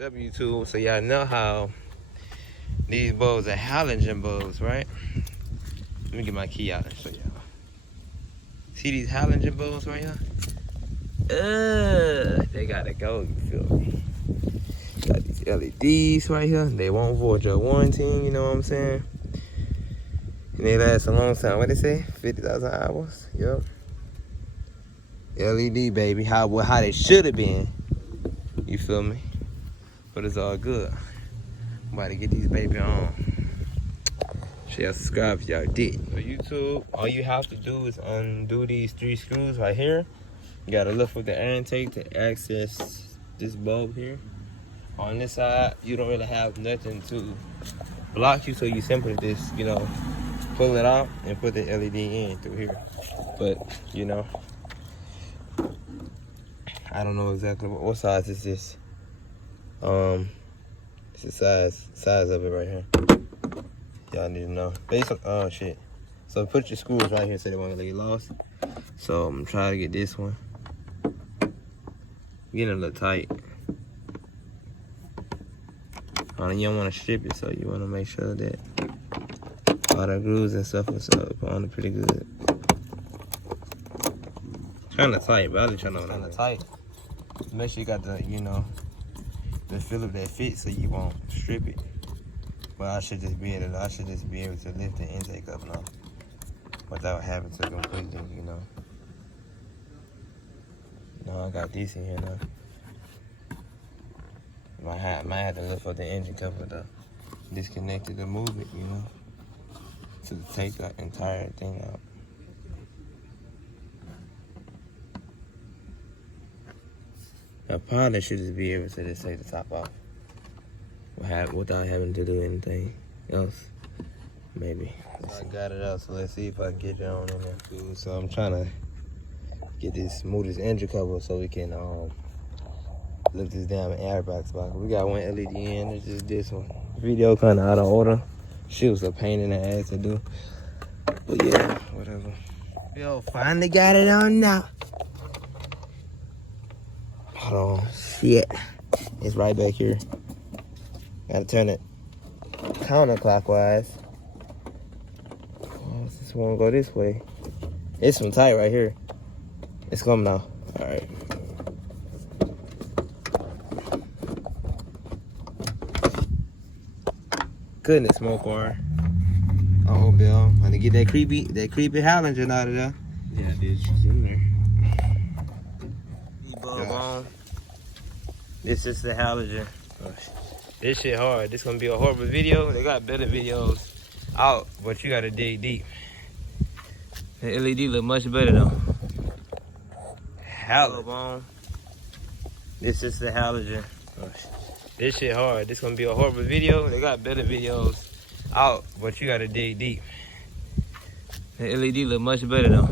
What's up, YouTube? So y'all know how these bulbs are halogen bulbs, right? Let me get my key out and show y'all. See these halogen bulbs right here? They gotta go, you feel me? Got these LEDs right here. They won't void your warranty, you know what I'm saying? And they last a long time. What they say? 50,000 hours? Yup. LED, baby. How they should have been. You feel me? But it's all good. I'm about to get these baby on. Share, subscribe if y'all did. So YouTube, all you have to do is undo these 3 screws right here. You gotta lift with the air intake to access this bulb here. On this side, you don't really have nothing to block you, so you simply just, you know, pull it out and put the LED in through here. But, you know, I don't know exactly what size is this. It's the size of it right here. Y'all need to know. Basically, oh shit. So put your screws right here so they won't get lost. So I'm trying to get this one. Getting a little tight. You don't want to strip it, so you want to make sure that all the grooves and stuff is up on it pretty good. Kind of tight, but I just trying to kind of tight. Make sure you got the, you know, the filler that fits, so you won't strip it. But I should just be able to lift the intake up now, without having to completely, you know. No, I got these in here now. Might have to lift up the engine cover to disconnect it to move it, you know, to take the entire thing out. I probably should just be able to just take the top off without having to do anything else. Maybe. I got it out, so let's see if I can get it on in there. Cool. So I'm trying to move this engine cover so we can lift this damn airbox box. We got one LED in, it's just this one. Video kind of out of order. Shit was a pain in the ass to do. But yeah, whatever. Yo, finally got it on now. Hold on, shit. It's right back here. Gotta turn it counterclockwise. Oh, this one go this way. It's some tight right here. It's coming now. All right. Goodness, Mopar. Oh, Bill. I'm gonna get that creepy halogen out of there. Yeah, dude, she's in there. Bulb on. This is the halogen. This shit hard. This gonna be a horrible video. They got better videos out, but you gotta dig deep. The LED look much better though. Halogen on. This is the halogen. This shit hard. This gonna be a horrible video. They got better videos out, but you gotta dig deep. The LED look much better though.